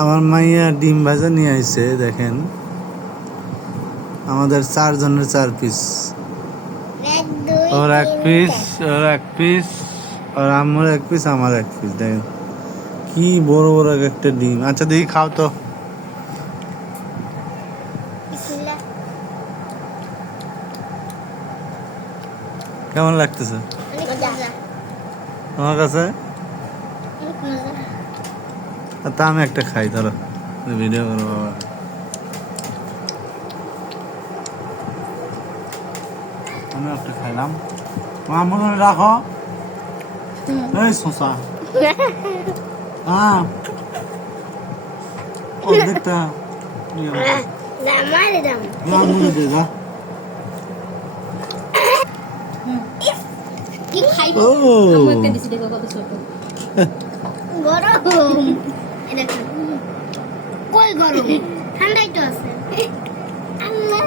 আমার মাইয়া ডিম ভাজা নিয়ে আইছে দেখেন, আমাদের 4 জনের 4 পিস, ওর 1 পিস, ওর 1 পিস, আর আমার 1 পিস, আমার 1 পিস। দেখেন কি বড় বড় একটা ডিম। আচ্ছা দেখি খাও তো। কেমন লাগতেছে আমার কাছে? তা আমি একটা খাই, ধরো ভিডিও করো বাবা। আমি একটা খাইলাম, আমার মনে রাখো। এই শশা, হ্যাঁ অর্ধেকটা মনে দে যা। ও গরম কই গরম ঠান্ডাই তো আছে আল্লাহ